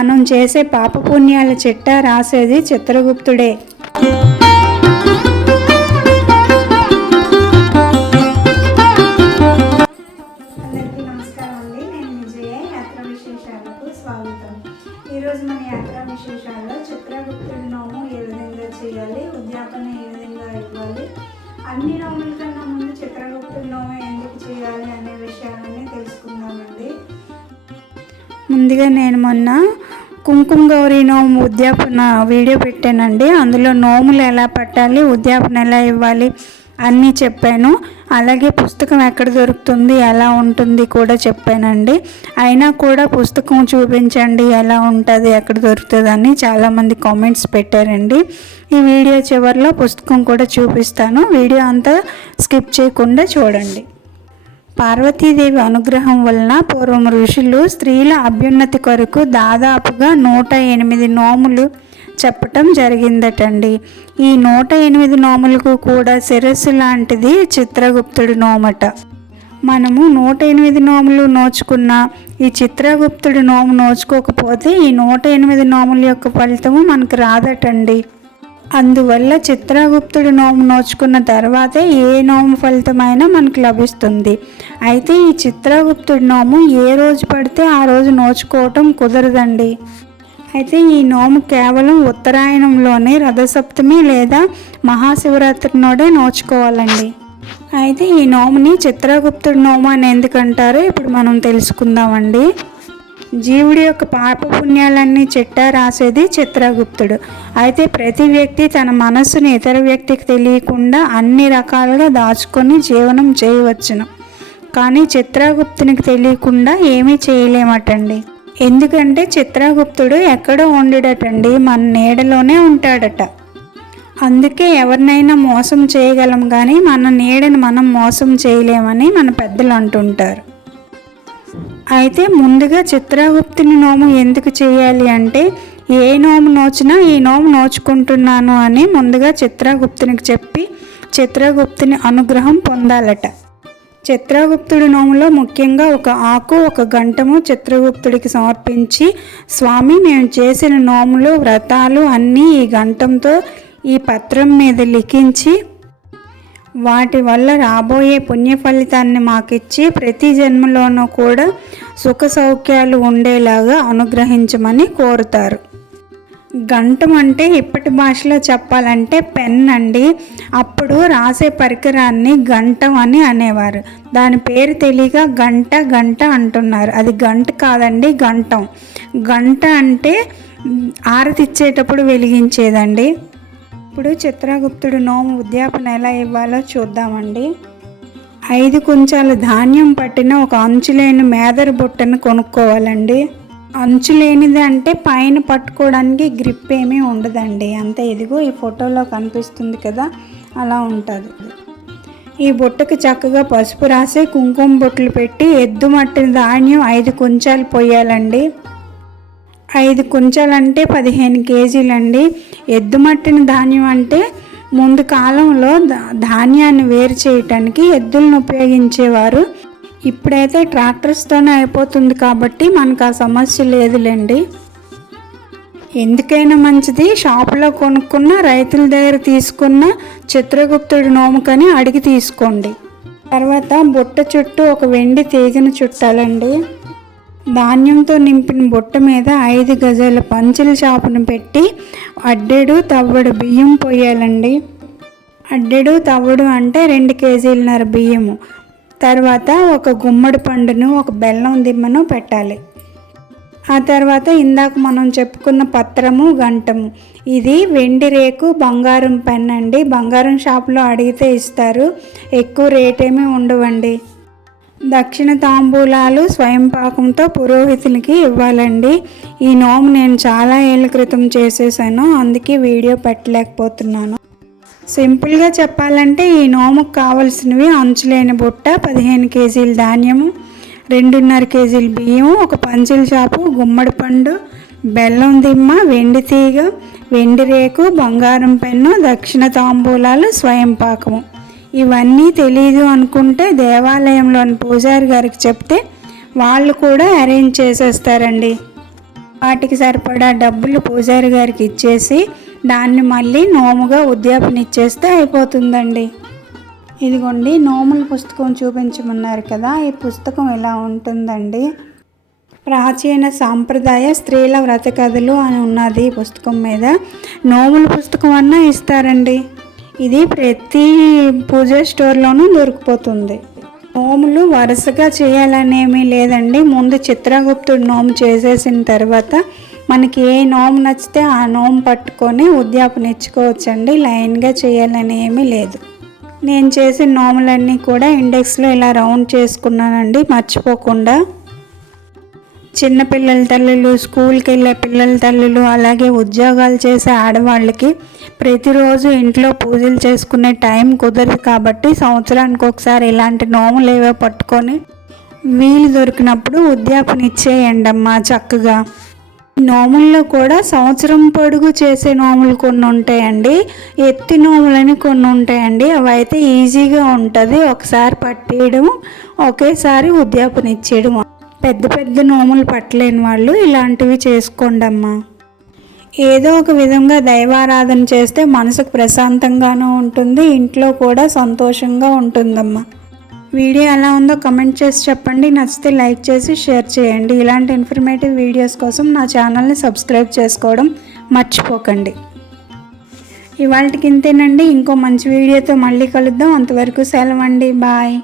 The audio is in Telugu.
మనం చేసే పాపపుణ్యాల చిట్టా రాసేది చిత్రగుప్తుడే. అందరికీ నమస్కారం అండి. నేను విజయ. యాత్రా విశేషాలకు స్వాగతం. ఈరోజు మన యాత్రా విశేషాల్లో చిత్రగుప్తుడి నోము ఏ విధంగా చేయాలి, ఉద్యాపన ఏ విధంగా ఇవ్వాలి, అన్ని నోముల కన్నా ముందు చిత్రగుప్తుడి నోము ఎందుకు చేయాలి అనే విషయాలన్నీ తెలుసుకుందామండి. ముందుగా నేను మొన్న కుంకుమ గౌరీ నోము ఉద్యాపన వీడియో పెట్టానండి. అందులో నోములు ఎలా పట్టాలి, ఉద్యాపన ఎలా ఇవ్వాలి అన్నీ చెప్పాను. అలాగే పుస్తకం ఎక్కడ దొరుకుతుంది, ఎలా ఉంటుంది కూడా చెప్పానండి. అయినా కూడా పుస్తకం చూపించండి ఎలా ఉంటుంది, ఎక్కడ దొరుకుతుంది అని చాలామంది కామెంట్స్ పెట్టారండి. ఈ వీడియో చివరిలో పుస్తకం కూడా చూపిస్తాను. వీడియో అంతా స్కిప్ చేయకుండా చూడండి. పార్వతీదేవి అనుగ్రహం వలన పూర్వం ఋషులు స్త్రీల అభ్యున్నతి కొరకు దాదాపుగా 108 నోములు చెప్పటం జరిగిందటండి. ఈ 108 నోములకు కూడా శిరస్సు లాంటిది చిత్రగుప్తుడి నోమట. మనము 108 నోములు నోచుకున్న ఈ చిత్రగుప్తుడి నోము నోచుకోకపోతే ఈ 108 నోముల యొక్క ఫలితము మనకు రాదటండి. అందువల్ల చిత్రగుప్తుడి నోము నోచుకున్న తర్వాతే ఏ నోము ఫలితమైనా మనకు లభిస్తుంది. అయితే ఈ చిత్రగుప్తుడి నోము ఏ రోజు పడితే ఆ రోజు నోచుకోవటం కుదరదండి. అయితే ఈ నోము కేవలం ఉత్తరాయణంలోనే రథసప్తమి లేదా మహాశివరాత్రి నాడే నోచుకోవాలండి. అయితే ఈ నోముని చిత్రగుప్తుడి నోము అని ఎందుకంటారో ఇప్పుడు మనం తెలుసుకుందామండి. జీవుడి యొక్క పాపపుణ్యాలన్నీ చిట్టా రాసేది చిత్రగుప్తుడు. అయితే ప్రతి వ్యక్తి తన మనస్సుని ఇతర వ్యక్తికి తెలియకుండా అన్ని రకాలుగా దాచుకొని జీవనం చేయవచ్చును. కానీ చిత్రగుప్తునికి తెలియకుండా ఏమీ చేయలేమటండి. ఎందుకంటే చిత్రగుప్తుడు ఎక్కడో ఉండడటండి, మన నీడలోనే ఉంటాడట. అందుకే ఎవరినైనా మోసం చేయగలం కానీ మన నీడని మనం మోసం చేయలేమని మన పెద్దలు అంటుంటారు. అయితే ముందుగా చిత్రగుప్తుని నోము ఎందుకు చేయాలి అంటే, ఏ నోము నోచినా ఈ నోము నోచుకుంటున్నాను అని ముందుగా చిత్రగుప్తునికి చెప్పి చిత్రగుప్తుని అనుగ్రహం పొందాలట. చిత్రగుప్తుడి నోములో ముఖ్యంగా ఒక ఆకు, ఒక గంటము చిత్రగుప్తుడికి సమర్పించి, స్వామి మేము చేసిన నోములు వ్రతాలు అన్నీ ఈ గంటంతో ఈ పత్రం మీద లిఖించి వాటి వల్ల రాబోయే పుణ్య ఫలితాన్ని మాకిచ్చి ప్రతి జన్మలోనూ కూడా సుఖ సౌఖ్యాలు ఉండేలాగా అనుగ్రహించమని కోరుతారు. గంటం అంటే ఇప్పటి భాషలో చెప్పాలంటే పెన్ అండి. అప్పుడు రాసే పరికరాన్ని గంటం అని అనేవారు. దాని పేరు తెలియక గంట అంటున్నారు. అది గంట కాదండి, గంటం. గంట అంటే ఆరతిచ్చేటప్పుడు వెలిగించేదండి. ఇప్పుడు చిత్రగుప్తుడి నోము ఉద్యాపన ఎలా ఇవ్వాలో చూద్దామండి. 5 కుంచాల ధాన్యం పట్టిన ఒక అంచులేని మేదర బుట్టను కొనుక్కోవాలండి. అంచులేనిది అంటే పైన పట్టుకోవడానికి గ్రిప్ ఏమీ ఉండదండి. అంతే, ఇదిగో ఈ ఫోటోలో కనిపిస్తుంది కదా, అలా ఉంటుంది. ఈ బుట్టకు చక్కగా పసుపు రాసి కుంకుమ బొట్లు పెట్టి ఎద్దు మట్టిన ధాన్యం 5 కుంచాలు పోయాలండి. 5 కుంచాలంటే 15 కేజీలండి. ఎద్దు మట్టిన ధాన్యం అంటే ముందు కాలంలో ధాన్యాన్ని వేరు చేయటానికి ఎద్దులను ఉపయోగించేవారు. ఇప్పుడైతే ట్రాక్టర్స్తోనే అయిపోతుంది కాబట్టి మనకు ఆ సమస్య లేదులేండి. ఎందుకైనా మంచిది షాపులో కొనుక్కున్న, రైతుల దగ్గర తీసుకున్న చిత్రగుప్తుడి నోముకని అడిగి తీసుకోండి. తర్వాత బుట్ట చుట్టూ ఒక వెండి తీగను చుట్టాలండి. ధాన్యంతో నింపిన బుట్ట మీద 5 గజాల పంచెల చాపును పెట్టి అడ్డెడు తవ్వడు బియ్యం పోయాలండి. అడ్డెడు తవ్వడు అంటే 2 కేజీలన్నర బియ్యము. తర్వాత ఒక గుమ్మడి పండును, ఒక బెల్లం దిమ్మను పెట్టాలి. ఆ తర్వాత ఇందాక మనం చెప్పుకున్న పత్రము, గంటము. ఇది వెండి రేకు, బంగారం పెన్ అండి. బంగారం షాపులో అడిగితే ఇస్తారు, ఎక్కువ రేట్ ఏమీ ఉండవండి. దక్షిణ తాంబూలాలు స్వయం పాకంతో పురోహితునికి ఇవ్వాలండి. ఈ నోము నేను చాలా ఏళ్ళ క్రితం చేసేసాను, అందుకే వీడియో పెట్టలేకపోతున్నాను. సింపుల్గా చెప్పాలంటే ఈ నోముకు కావలసినవి అంచులేని బుట్ట, 15 కేజీల ధాన్యము, 2.5 కేజీల బియ్యం, ఒక పంచెల చాపు, గుమ్మడి పండు, బెల్లం దిమ్మ, వెండి తీగ, వెండి రేకు, బంగారం పెన్ను, దక్షిణ తాంబూలాలు, స్వయం పాకము. ఇవన్నీ తెలీదు అనుకుంటే దేవాలయంలోని పూజారి గారికి చెప్తే వాళ్ళు కూడా అరేంజ్ చేసేస్తారండి. వాటికి సరిపడా డబ్బులు పూజారి గారికి ఇచ్చేసి దాన్ని మళ్ళీ నోముగా ఉద్యాపన ఇచ్చేస్తే అయిపోతుందండి. ఇదిగోండి నోముల పుస్తకం చూపించమన్నారు కదా, ఈ పుస్తకం ఇలా ఉంటుందండి. ప్రాచీన సాంప్రదాయ స్త్రీల వ్రత కథలు అని ఉన్నది ఈ పుస్తకం మీద. నోముల పుస్తకం అన్నా ఇస్తారండి. ఇది ప్రతి పూజ స్టోర్లోనూ దొరికిపోతుంది. నోములు వరుసగా చేయాలనేమీ లేదండి. ముందు చిత్రగుప్తుడు నోము చేసేసిన తర్వాత మనకి ఏ నోము నచ్చితే ఆ నోము పట్టుకొని ఉద్యాపన ఇచ్చుకోవచ్చండి. లైన్గా చేయాలని ఏమీ లేదు. నేను చేసిన నోములన్నీ కూడా ఇండెక్స్లో ఇలా రౌండ్ చేసుకున్నానండి మర్చిపోకుండా. చిన్నపిల్లల తల్లులు, స్కూల్కి వెళ్ళే పిల్లల తల్లులు, అలాగే ఉద్యోగాలు చేసే ఆడవాళ్ళకి ప్రతిరోజు ఇంట్లో పూజలు చేసుకునే టైం కుదరదు కాబట్టి సంవత్సరానికి ఒకసారి ఇలాంటి నోములు ఏవో పట్టుకొని వీలు దొరికినప్పుడు ఉద్యాపన ఇచ్చేయండి అమ్మా చక్కగా. నోముల్లో కూడా సంవత్సరం పొడుగు చేసే నోములు కొన్ని ఉంటాయండి, ఎత్తి నోములని కొన్ని ఉంటాయండి. అవి అయితే ఈజీగా ఉంటుంది, ఒకసారి పట్టేయడం ఒకేసారి ఉద్యాపన ఇచ్చేయడం. పెద్ద పెద్ద నోములు పట్టలేని వాళ్ళు ఇలాంటివి చేసుకోండి అమ్మా. ఏదో ఒక విధంగా దైవారాధన చేస్తే మనసుకు ప్రశాంతంగానూ ఉంటుంది, ఇంట్లో కూడా సంతోషంగా ఉంటుందమ్మా. వీడియో ఎలా ఉందో కమెంట్ చేసి చెప్పండి. నచ్చితే లైక్ చేసి షేర్ చేయండి. ఇలాంటి ఇన్ఫర్మేటివ్ వీడియోస్ కోసం నా ఛానల్ని సబ్స్క్రైబ్ చేసుకోవడం మర్చిపోకండి. ఇవాళకి ఇంతేనండి. ఇంకో మంచి వీడియోతో మళ్ళీ కలుద్దాం. అంతవరకు సెలవండి. బాయ్.